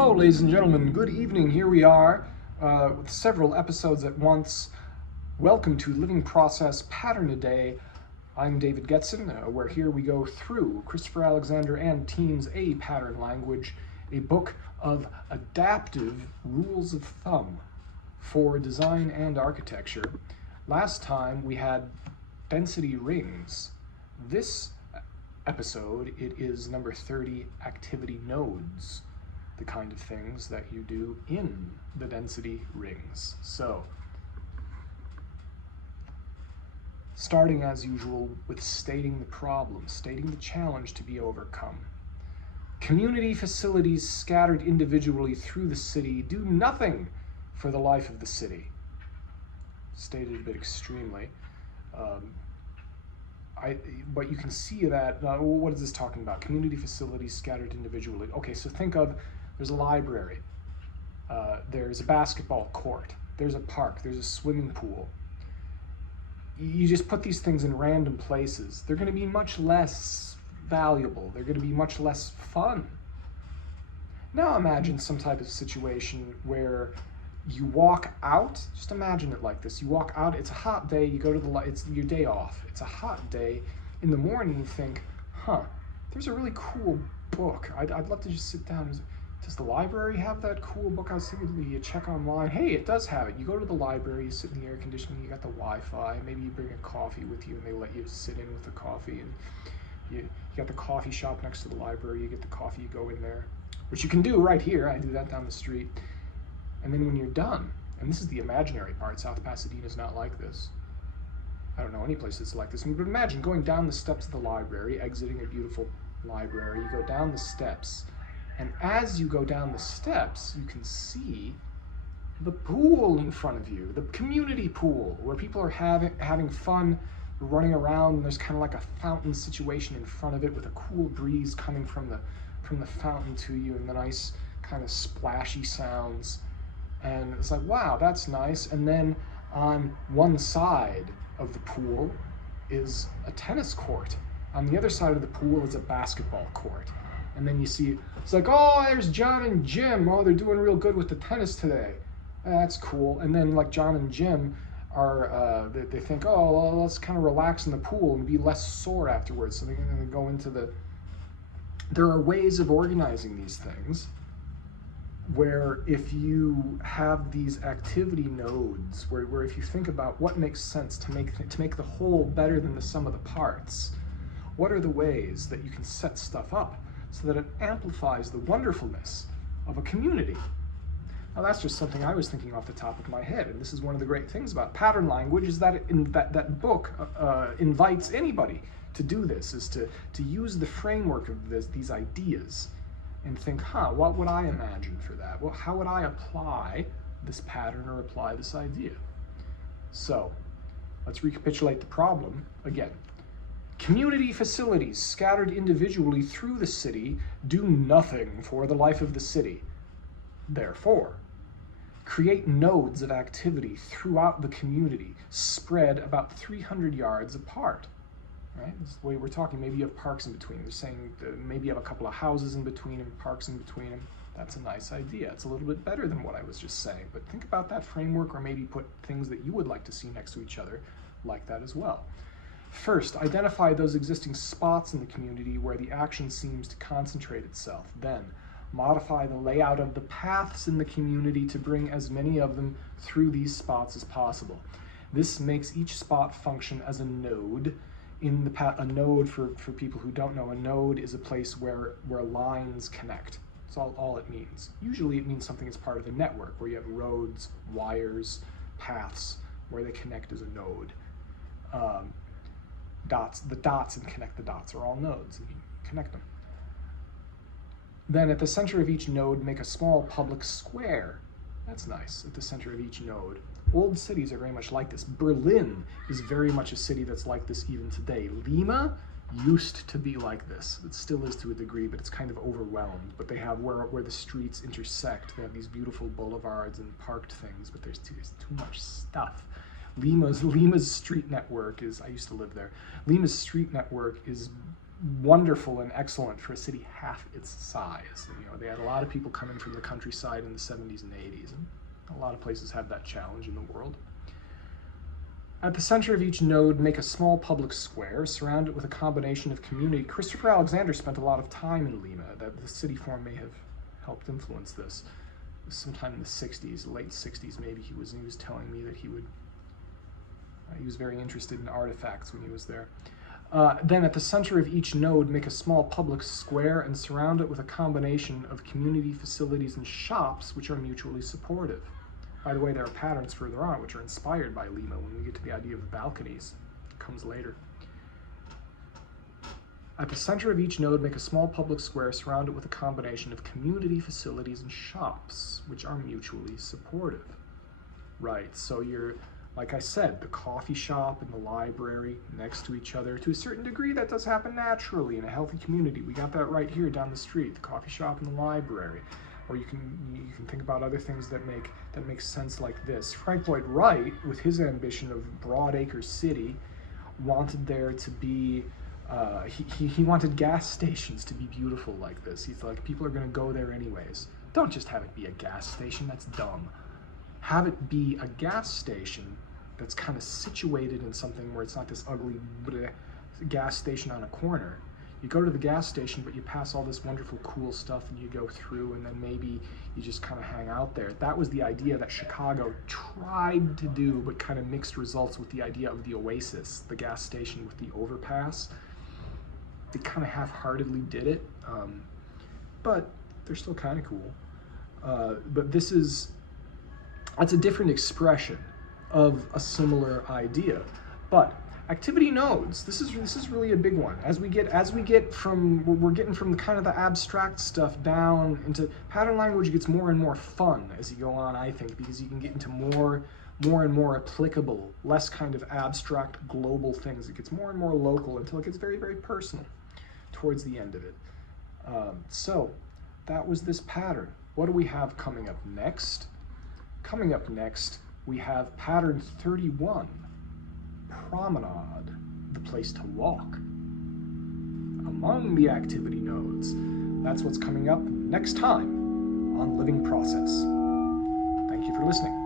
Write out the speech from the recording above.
Hello, ladies and gentlemen. Good evening. Here we are with several episodes at once. Welcome to Living Process Pattern a Day. I'm David Getson, where here we go through Christopher Alexander and Team's A Pattern Language, a book of adaptive rules of thumb for design and architecture. Last time we had density rings. This episode, it is number 30, activity nodes, the kind of things that you do in the density rings. So, starting as usual with stating the problem, stating the challenge to be overcome. Community facilities scattered individually through the city do nothing for the life of the city. Stated a bit extremely. But you can see that, what is this talking about? Community facilities scattered individually. Okay, so think of, there's a library, there's a basketball court, there's a park, there's a swimming pool. You just put these things in random places. They're gonna be much less valuable. They're gonna be much less fun. Now imagine some type of situation where you walk out, just imagine it like this. You walk out, it's a hot day, you go to it's your day off. It's a hot day. In the morning you think, there's a really cool book. I'd love to just sit down. Does the library have that cool book? I was thinking, you check online. Hey, it does have it. You go to the library, you sit in the air conditioning, you got the Wi-Fi, maybe you bring a coffee with you and they let you sit in with the coffee, and you got the coffee shop next to the library, you get the coffee, you go in there, which you can do right here. I do that down the street. And then when you're done, and this is the imaginary part, South Pasadena is not like this. I don't know any place that's like this. But imagine going down the steps of the library, exiting a beautiful library. You go down the steps, and as you go down the steps, you can see the pool in front of you, the community pool, where people are having fun, running around, and there's kind of like a fountain situation in front of it with a cool breeze coming from the fountain to you, and the nice kind of splashy sounds. And it's like, wow, that's nice. And then on one side of the pool is a tennis court. On the other side of the pool is a basketball court. And then you see, it's like, oh, there's John and Jim. Oh, they're doing real good with the tennis today. That's cool. And then like John and Jim are, they think, oh, well, let's kind of relax in the pool and be less sore afterwards. So they're going to go into there are ways of organizing these things where if you have these activity nodes, where if you think about what makes sense to make the whole better than the sum of the parts, what are the ways that you can set stuff up so that it amplifies the wonderfulness of a community? Now that's just something I was thinking off the top of my head, and this is one of the great things about pattern language, is that that book invites anybody to do this, is to use the framework of these ideas and think, what would I imagine for that? Well, how would I apply this pattern or apply this idea? So let's recapitulate the problem again. Community facilities scattered individually through the city do nothing for the life of the city. Therefore, create nodes of activity throughout the community, spread about 300 yards apart. Right? This is the way we're talking. Maybe you have parks in between. They're saying maybe you have a couple of houses in between them, parks in between them. That's a nice idea. It's a little bit better than what I was just saying. But think about that framework, or maybe put things that you would like to see next to each other like that as well. First, identify those existing spots in the community where the action seems to concentrate itself. Then, modify the layout of the paths in the community to bring as many of them through these spots as possible. This makes each spot function as a node. In the path, a node, for people who don't know, a node is a place where lines connect. That's all it means. Usually it means something as part of a network, where you have roads, wires, paths, where they connect as a node. The dots and connect the dots are all nodes, and you connect them. Then at the center of each node, make a small public square. That's nice, at the center of each node. Old cities are very much like this. Berlin is very much a city that's like this even today. Lima used to be like this. It still is to a degree, but it's kind of overwhelmed. But they have where the streets intersect, they have these beautiful boulevards and parked things, but there's too much stuff. Lima's street network is, I used to live there, Lima's street network is wonderful and excellent for a city half its size. They had a lot of people coming from the countryside in the 70s and 80s, and a lot of places have that challenge in the world. At the center of each node, make a small public square, surround it with a combination of community. Christopher Alexander spent a lot of time in Lima. That the city form may have helped influence this. Sometime in the 60s, late 60s maybe, he was telling me that he was very interested in artifacts when he was there. Then at the center of each node, make a small public square and surround it with a combination of community facilities and shops which are mutually supportive. By the way, there are patterns further on which are inspired by Lima. When we get to the idea of the balconies, it comes later. At the center of each node, make a small public square, surround it with a combination of community facilities and shops which are mutually supportive. Right, so you're, like I said, the coffee shop and the library next to each other. To a certain degree, that does happen naturally in a healthy community. We got that right here down the street, the coffee shop and the library. Or you can think about other things that make sense like this. Frank Lloyd Wright, with his ambition of Broadacre City, wanted there to be, he wanted gas stations to be beautiful like this. He's like, people are going to go there anyways. Don't just have it be a gas station, that's dumb. Have it be a gas station that's kind of situated in something where it's not this ugly gas station on a corner. You go to the gas station, but you pass all this wonderful, cool stuff, and you go through, and then maybe you just kind of hang out there. That was the idea that Chicago tried to do, but kind of mixed results with the idea of the Oasis, the gas station with the overpass. They kind of half-heartedly did it, but they're still kind of cool. But that's a different expression of a similar idea. But activity nodes, this is really a big one. We're getting from kind of the abstract stuff down into pattern language. Gets more and more fun as you go on, I think, because you can get into more and more applicable, less kind of abstract global things. It gets more and more local until it gets very, very personal towards the end of it. So that was this pattern. What do we have coming up next? Coming up next, we have pattern 31. Promenade, the place to walk among the activity nodes. That's what's coming up next time on Living Process. Thank you for listening.